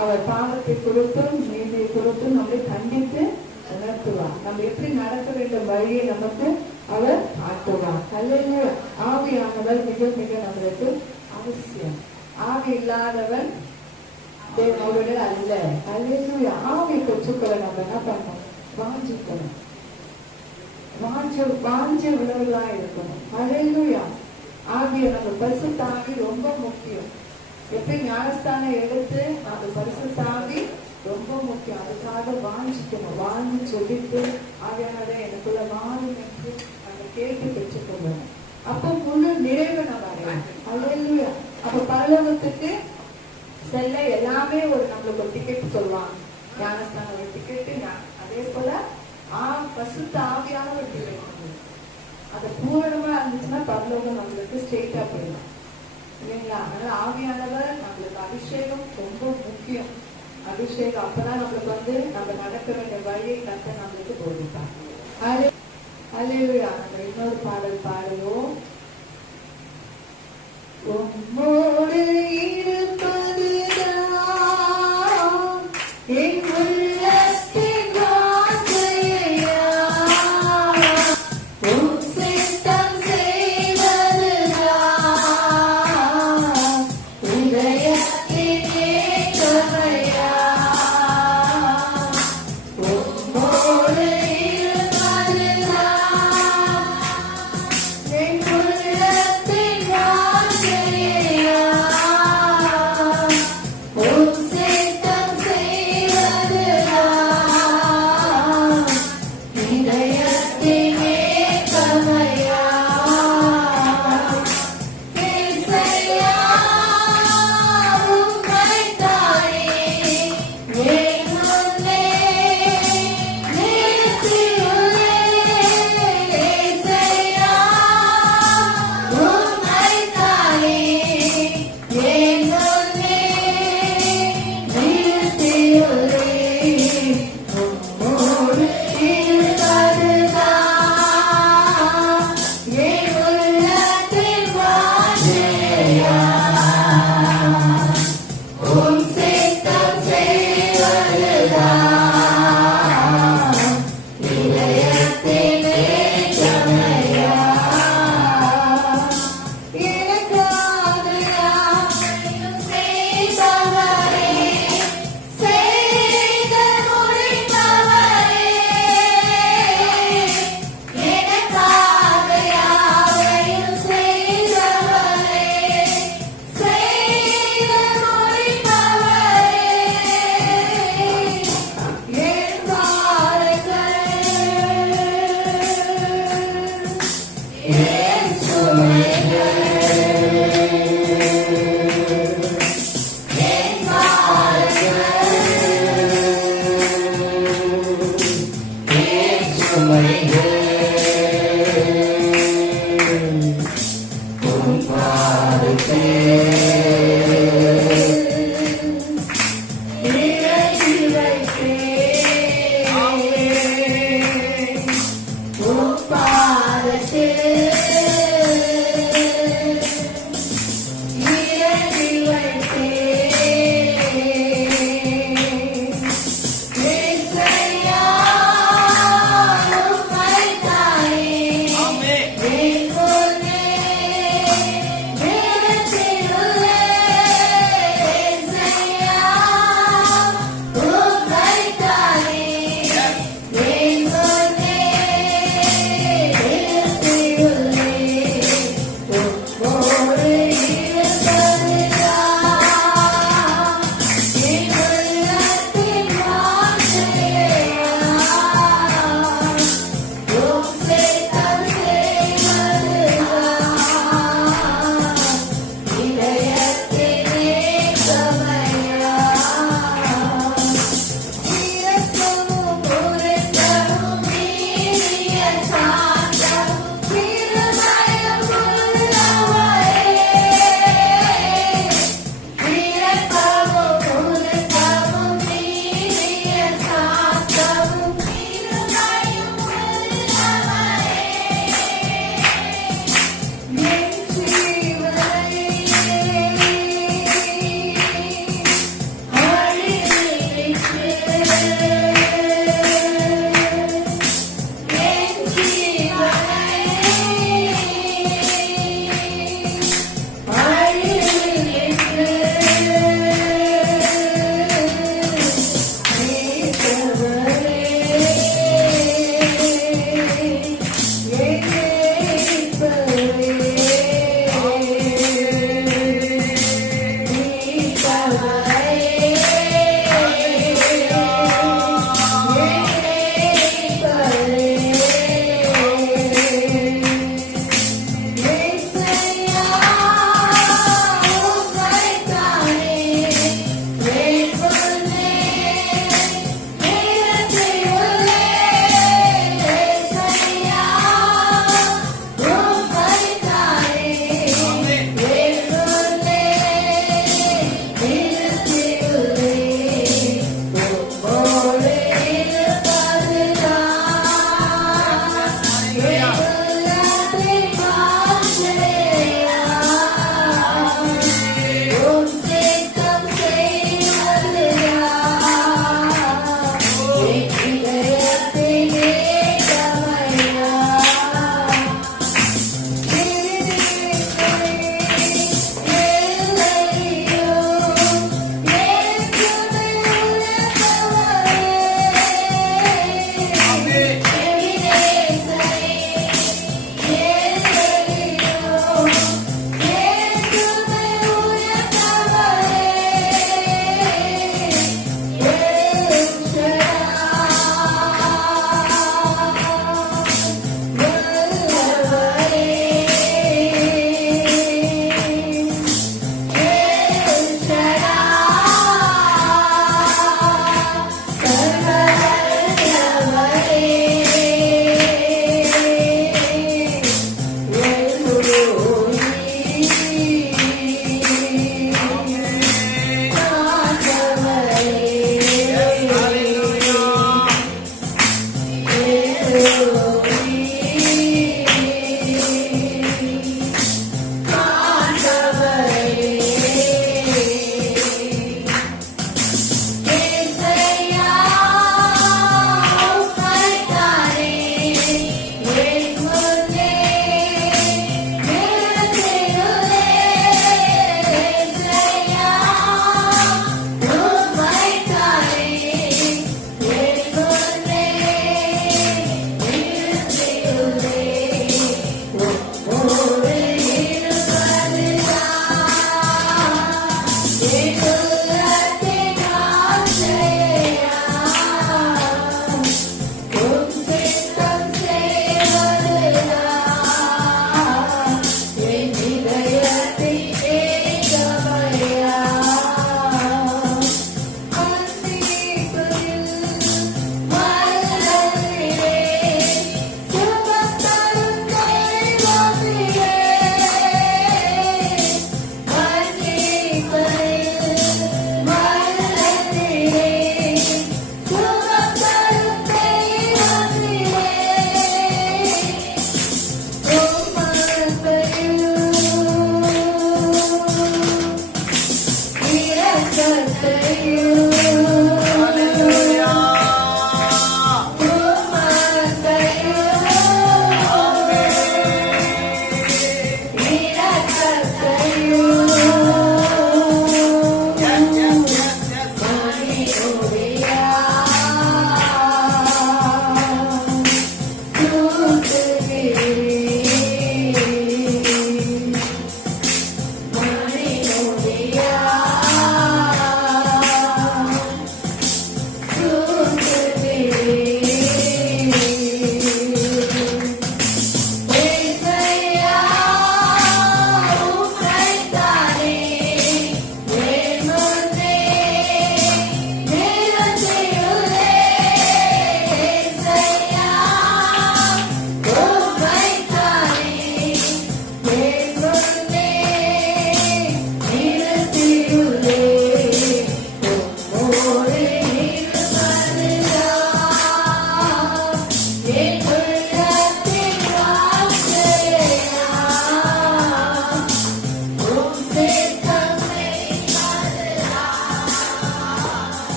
அவர் பாவத்தை கொடுத்தும் நீதியை கொடுத்தும் நம்மை கண்டித்து உணர்த்துவார். நம்ம எப்படி நடக்க வேண்டும் வழியை நமக்கு அவர் ஆற்றுவார். அல்லேலூயா. ஆவியானவர் மிக மிக நம்மளுக்கு அவசியம். ஆவி இல்லாதவன் தேவனோடு அல்ல. அல்லேலூயா. ஆவியை பெற்றுக்கொள்ள நம்ம என்ன பண்ணணும்? வாஞ்சிக்கணும். வாஞ்ச உள்ளவர்களா இருக்கணும். அல்லேலூயா. ஆவியை நம்ம பரிசுத்த ஆவி ரொம்ப முக்கியம். எப்படி ஞானஸ்தானம் எடுத்து அந்த பரிசுத்த ஆவி ரொம்ப முக்கியம். அதுக்காக வாஞ்சிக்கணும். வாங்கி சொல்லிட்டு ஆவியானதை எனக்குள்ள வாங்கி நின்று நம்ம கேட்டு பெற்றுக்கொள்ளணும். அப்போ முழு நிறைவு நம்ம அடையணும். அல்லேலூயா. அப்ப பரலோகத்துக்கு செல்ல எல்லாமே ஒரு நம்மளுக்கு ஒரு டிக்கெட் சொல்லுவாங்க. ஞானஸ்தானம் ஒரு டிக்கெட்டு, அதே போல பரிசுத்த ஆவியான ஒரு டிக்கெட். அது பூரணமா இருந்துச்சுன்னா பரலோகம் நம்மளுக்கு ஸ்ட்ரெயிட்டா போயிடும் இல்லைங்களா? அதனால ஆவியானவர் நம்மளுக்கு அபிஷேகம் ரொம்ப முக்கியம். அபிஷேகம் அப்பதான் நம்மளுக்கு நம்ம நடக்க வேண்டிய வழியை கத்த நம்மளுக்கு போதிப்பாங்க. அல்லேலூயா. நம்ம இன்னொரு பாடல் பாடுவோம். உம்மோடு இருப்பதுதான் என் உள்ளத்தின் ஆசையா, உம் சித்தம் செய்வதுதான் இதயத்தின் ஏக்கமையா. உம்மோடு இருப்பதுதான் என் உள்ளத்தின் ஆசையா,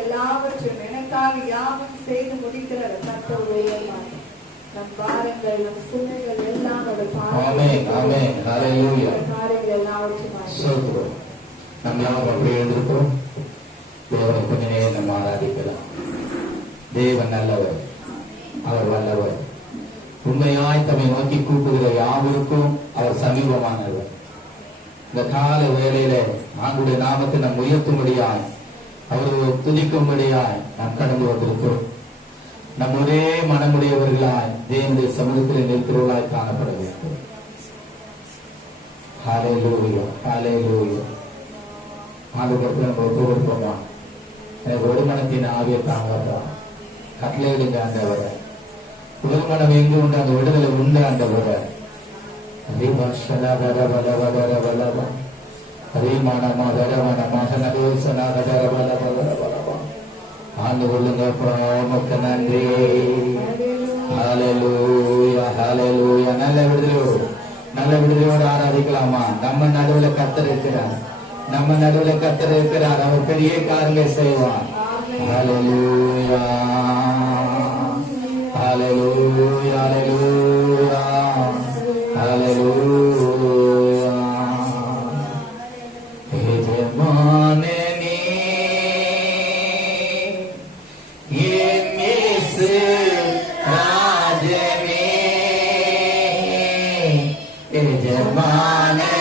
எல்லாவற்றையும் எனக்காக யாவும் செய்து முடிக்கிற கர்த்தருடைய நம் பாரங்கள் நம் சுமைகள் எல்லாம் காரியங்கள் எல்லாவற்றையும் நம்ம யாரும் அப்படியே இருந்திருக்கிறோம். தேவனை கொஞ்ச நேரம் நம்ம ஆராதிக்கலாம். தேவன் நல்லவர், அவர் வல்லவர். உண்மையாய் தம்மை நோக்கி கூப்பிடுகிற யாவருக்கும் அவர் சமீபமானவர். இந்த கால வேளையில ஆண்டுடைய நாமத்தை நாம் உயர்த்தும்படியாய், அவர் துதிக்கும்படியாய் நாம் கடந்து வந்திருக்கிறோம். நம் ஒரே மனமுடையவர்களாய் தேவனுடைய சமூகத்தில் நிற்கிறவர்களாய் காணப்பட வேண்டும். ஹல்லேலூயா, ஹல்லேலூயா. ஆண்டுக்கு நம்ம ஒப்பு கொடுப்போமா? எனக்கு ஒரு மனத்தின் ஆவியை தாங்காதா, கட்டளையிடுங்க ஆண்டவரை. உலகமனம் எங்கு உண்டு அந்த விடுதலை உண்டு ஆண்டவரை. ஆண்டு கொள்ளுங்க நன்றி. ஹல்லேலூயா, ஹல்லேலூயா. நல்ல விடுதலையோடு ஆராதிக்கலாமா? நம்ம நடுவில் கர்த்தர் இருக்கிறார், நம்ம நடுவில் கர்த்தர் இருக்கிறார். அவர் பெரிய காரியங்களை செய்வார். ஹல்லேலூயா, ஹல்லேலூயா, ஹல்லேலூயா, ஹல்லேலூயா. எஜமானே என் இயேசு ராஜனே, எஜமானே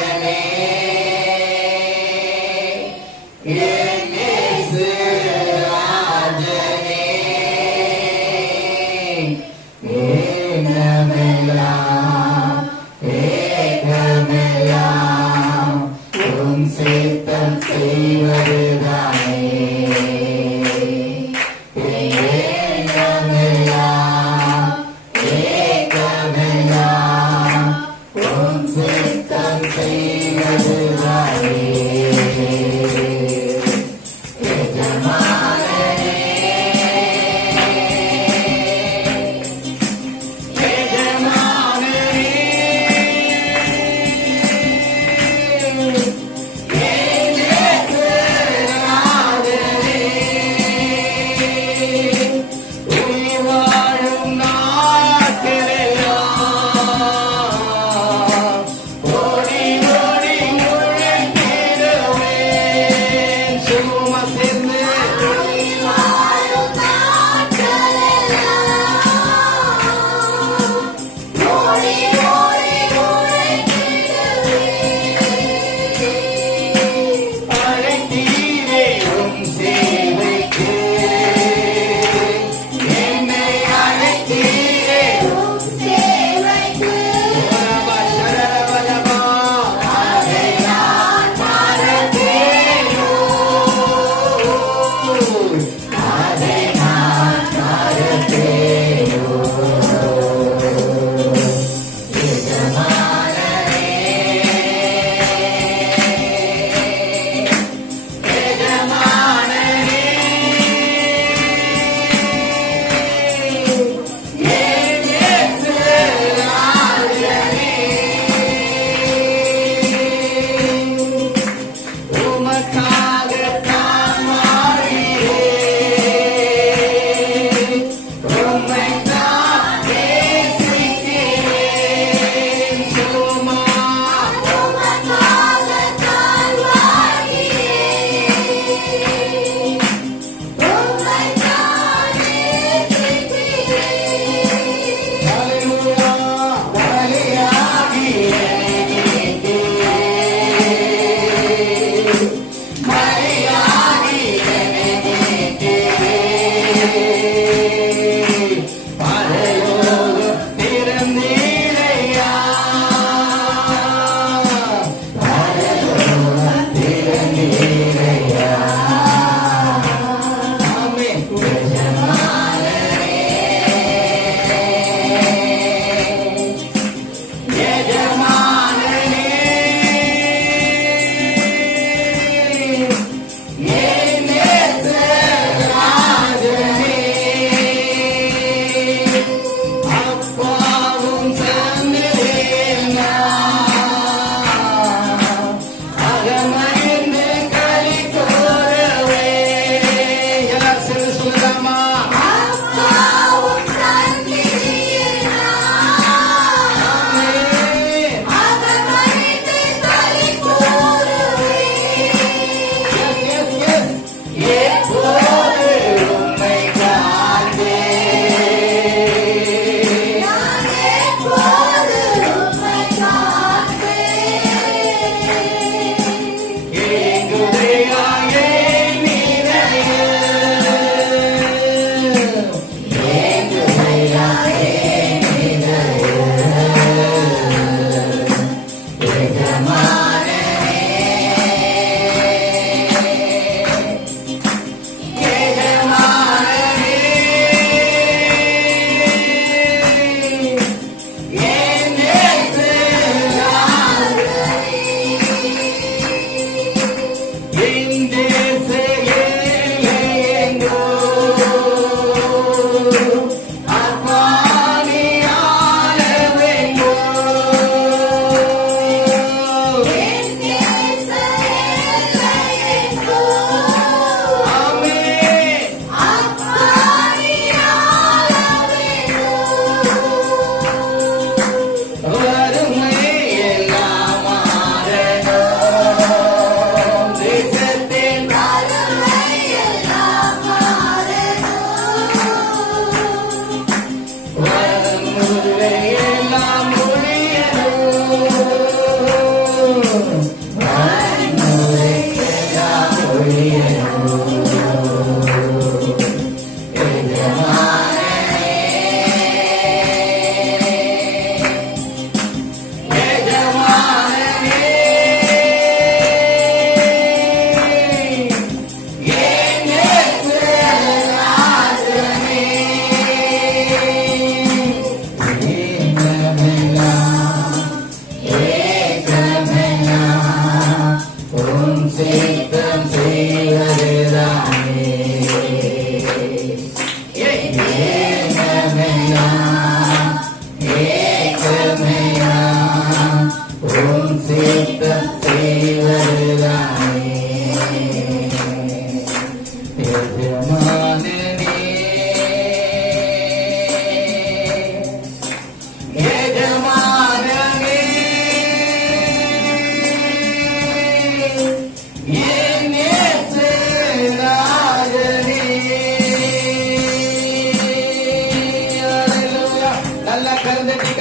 நல்ல கருந்தட்டி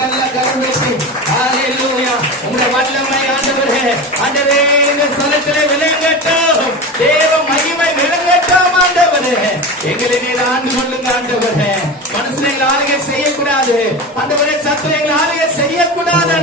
ஹalleluya. உம்முடைய வல்லமை ஆண்டவரே, ஆண்டவரே இந்த ஸ்தலத்திலே விளங்கட்டும், தேவ மகிமை விளங்கட்டும் ஆண்டவரே. எங்களை நீர் ஆண்டு கொள்ளுங்க ஆண்டவரே. மனுஷனை ஆளுகை செய்யக்கூடாது ஆண்டவரே, சத்துரைகளை ஆளுகை செய்யக்கூடாது.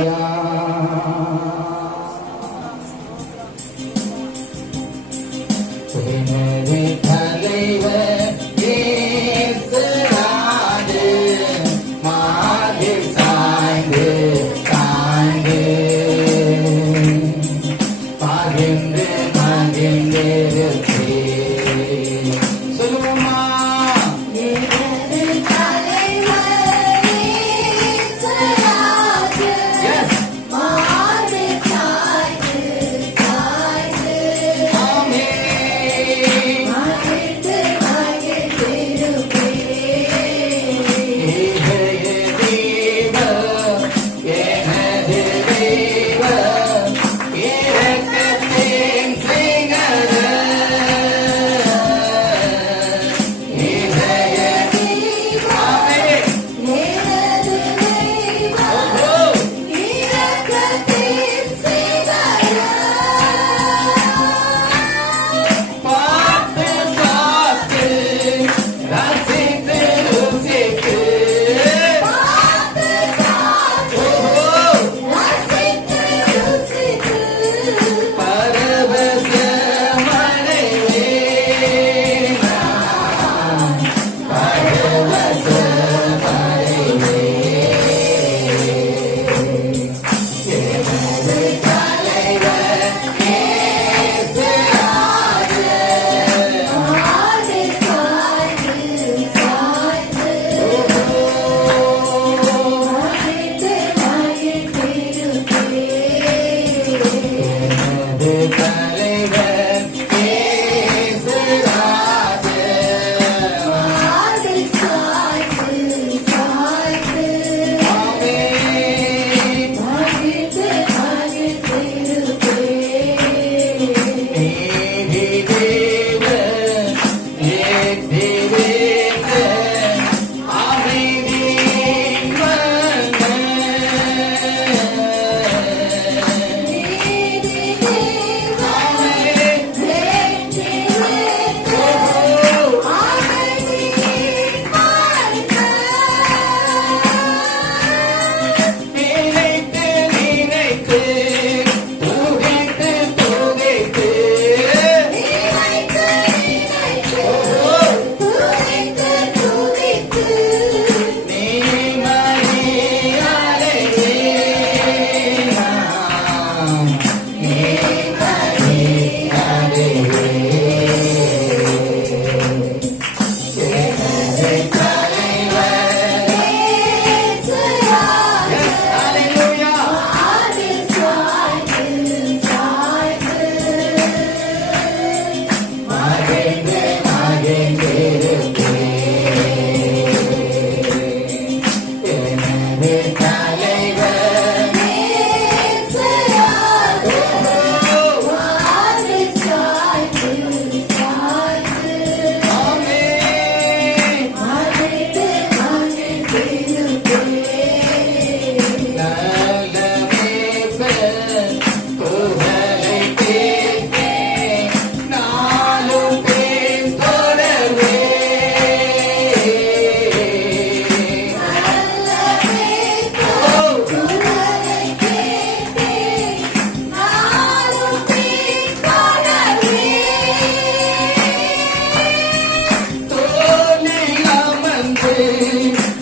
தலைவர்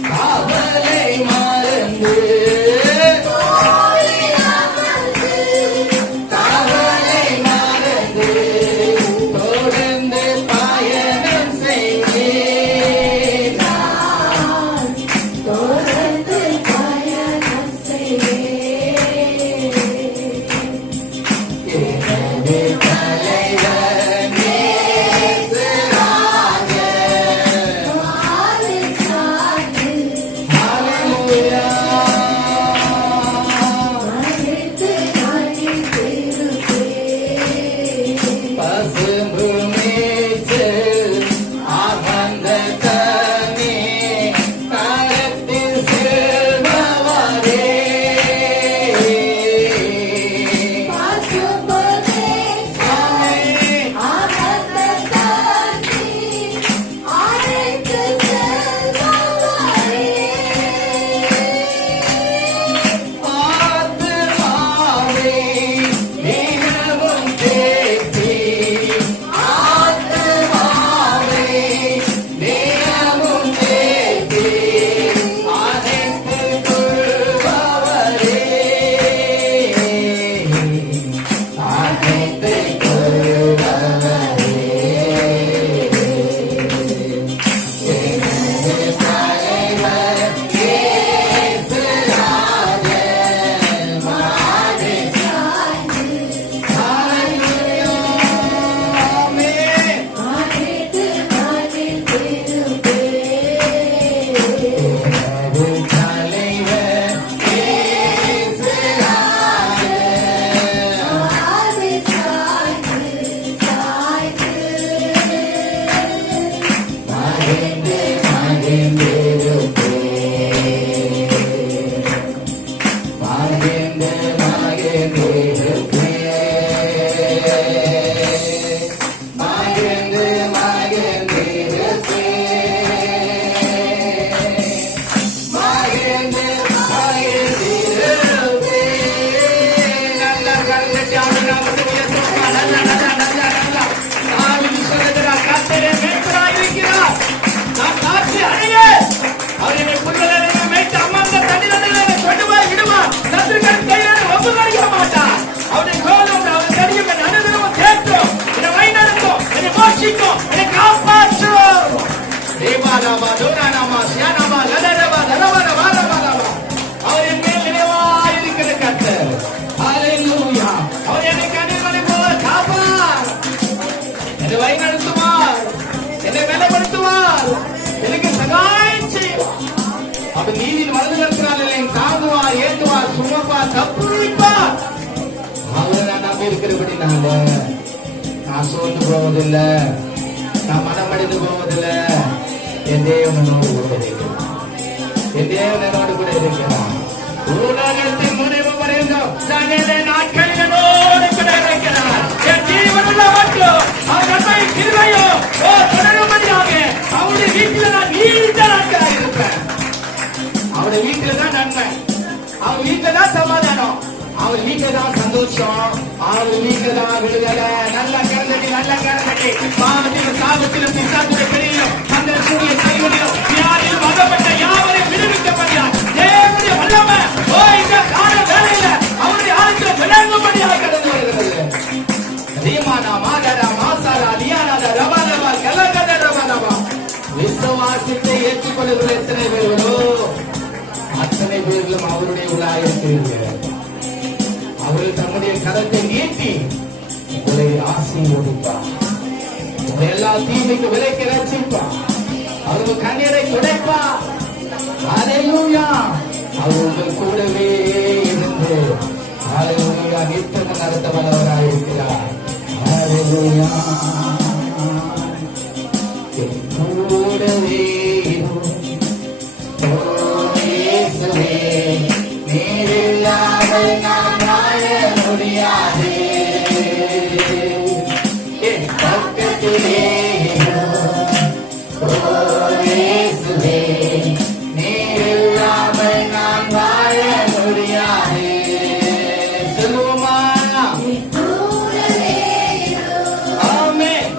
காவலை அப்ப நீதியின் வலதுகரத்தினாலே தாங்குவார், ஏற்றுவார், சுமப்பார், தப்புவிப்பார். அவரை நான் நம்பி இருக்கிறபடினால நான் சோர்ந்து போவதில்லை, நான் மனமடைந்து போவதில்லை. என் தேவனோடு கூட இருக்கிறார், என் தேவனோடு கூட இருக்கிறார். உலகத்தின் முடிவு வரைக்கும் சகல நாட்களிலோடு கூட இருக்கிறார். என் ஜீவனுள்ள மட்டும் அவர் நன்மை கிருபையோ தொடரும்படியாக அவருடைய வீட்டில் நான் நீண்ட நாட்களாக இருப்பேன். அவருடைய வீட்டில் தான் நன்மை, அவர் வீட்டில் தான் சமாதானம், அவர் வீட்டில் தான் சந்தோஷம், அவர் வீட்டில் தான் விடுதலை. நல்ல கிடந்தடி, நல்ல கிடந்தடி. பாவத்திலும் சாபத்திலும் பிசாசுடைய பிடியிலும் அந்த சூரிய கைகளிலும் வியாதியில் வதப்பட்ட யாவரையும் விடுவிக்கப்படியார் தேவனுடைய வல்லமை இந்த கால வேலையில அவருடைய ஆளுக்கு விளங்கும்படியாக கடந்து வருகிறது. ரீமானா மாதரா மாசாரா லியானாதா ரபாதபா கலகத ரபாதபா. விசுவாசத்தை ஏற்றுக்கொள்கிற எத்தனை பேர்களோ அத்தனை பேர்களும் அவருடைய உள்ளாயிருக்கிறீர்கள். அவர்கள் தம்முடைய கரத்தை நீட்டி உங்களை ஆசீர்வதிப்பார், உங்களை எல்லா தீமைக்கு விலைக்கு ரட்சிப்பார், அவர்கள் கண்ணீரை துடைப்பார். ஹல்லேலூயா. அவர் உங்கள் கூடவே இருந்து ஹல்லேலூயா நித்தமும் நடத்த வல்லவராயிருக்கிறார். ஹல்லேலூயா. கூடவே இயேசுவே, நீர் இல்லாமல் நான் வாழ முடியாது. என் பக்கத்திலே இயேசுவே, நீர் இல்லாமல் நான் வாழ முடியாது. சொல்லுவோமா? ஆமென்.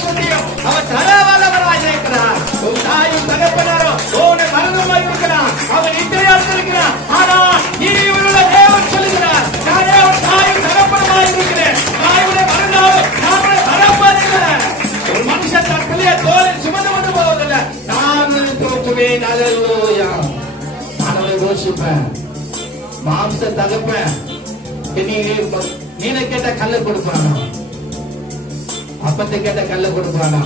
எல்லாவற்றையும் அவர் தர வல்லவராய் இருக்கிறார். உன் தாயும் தகப்பனாரோ உன்னை மறந்து வைத்திருக்கிறார். அவர் நித்திரையாக இருக்கிறார். ஆனால் நீ இவருடைய தேவன் சொல்லுகிறார், நானே ஒரு தாயும் தகப்பனாய் இருக்கிறேன். தாயுடைய மறந்தாலும் நான் மறப்பதில்லை. ஒரு மனுஷன் தன் பிள்ளைய தோளில் சுமந்து கொண்டு போவதில்லை. நான் தோற்றுவேன். அல்லேலூயா. நான் அவரை யோசிப்பேன். மாம்ச தகப்பன் மீனை கேட்ட கல்ல கொடுப்பானா, அப்பத்தை கேட்ட கல்ல கொடுப்பானா?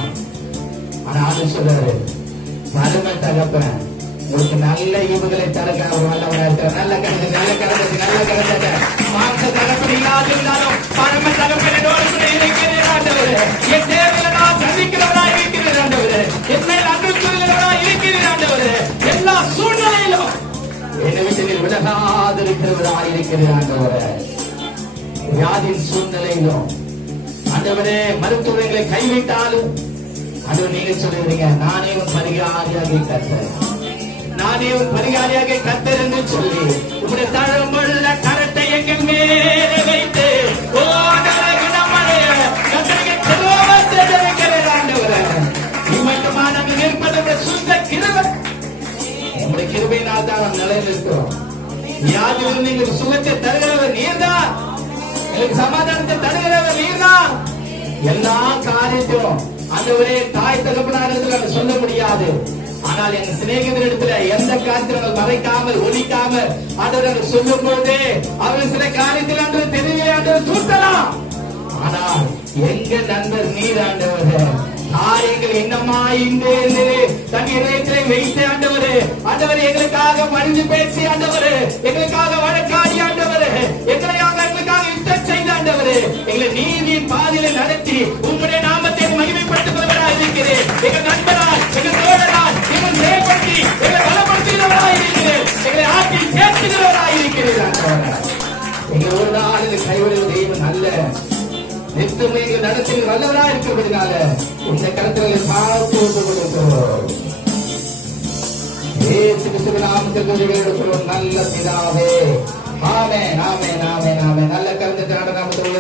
ஆனா அது சொல்றாரு, மரும தகப்பன் உங்களுக்கு நல்ல ஈவுகளை தரக்க அவர் நல்லவனா இருக்கிறார். நல்ல கருத்து, நல்ல கருத்து, நல்ல கருத்து. மாம்ச தகப்பன் இல்லாதிருந்தாலும் மரும தகப்பனோடு கூட இருக்கிறேன் ஆண்டவரே. என் தேவையில நான் சந்திக்கிறவராய் இருக்கிறேன் ஆண்டவரே. என்னை அன்பு சொல்கிறவராய் இருக்கிறேன் ஆண்டவரே. எல்லா சூழ்நிலையிலும் என்னை விட்டு நீர் விலகாதிருக்கிறவராய் இருக்கிறேன் ஆண்டவரே. வியாதியின் சூழ்நிலையிலும் ஆண்டவரே, மருத்துவர்களை கைவிட்டாலும் அது நீங்க சொல்லுவீங்க, நானே உன் பரிகாரியாக கர்த்தர், நானே உன் பரிகாரியாக கர்த்தர் என்று சொல்லி உங்களுடைய தழும்புள்ள கரத்தை எங்கள் மேலே வைத்து உங்களுடைய கிருபையினால் தான் நாம் நிலையில் இருக்கிறோம். வியாதியிலிருந்து எங்களுக்கு சுகத்தை தருகிறவர் நீர்தான், எங்களுக்கு சமாதானத்தை தருகிறவர் நீர்தான். எல்லா காரியத்திலும் ஆண்டவரே தாய் தகப்பனாரிடத்தில் சொல்ல முடியாது. ஆனால் எங்க சிநேகிதரிடத்துல எந்த காரியத்திலும் மறைக்காமல் ஒழிக்காமல் ஆண்டவர் சொல்லும் போதே அவர் சில காரியத்தில் ஆண்டவர் தெரியல ஆண்டவர் சூட்டலாம். ஆனால் எங்க நண்பர் நீர் ஆண்டவர் காரியங்கள் என்னமா இன்று தன் இதயத்திலே வைத்து ஆண்டவரே, ஆண்டவர் எங்களுக்காக மனித பேசி ஆண்டவரே, எங்களுக்காக வழக்காடி ஆண்டவரே, எங்களுக்காக யுத்தம் செய்த ஆண்டவரே, எங்களை நீதியின் பாதையில நடத்தி உங்களுடைய நாமத்தை மகிமைப்படுத்துகிறவராக இருக்கிறேன். எங்கள் நண்பரால், எங்கள் தோழரால் எங்கள் செயல்படுத்தி எங்களை பலப்படுத்துகிறவராக இருக்கிறேன். எங்களை ஆட்சி சேர்த்துகிறவராக இருக்கிறேன். எங்கள் ஒரு நாள் இந்த கைவிடுவது தெய்வம் நல்ல நித்தம் எங்கள் நடத்தில் நல்லவராக இருக்கிறதுனால இந்த கருத்துக்களை பார்த்து கொடுக்கிறோம். நல்ல பிதாவே. ஆமென், ஆமென், ஆமென், ஆமென். நல்ல கருத்து நாமத்தில்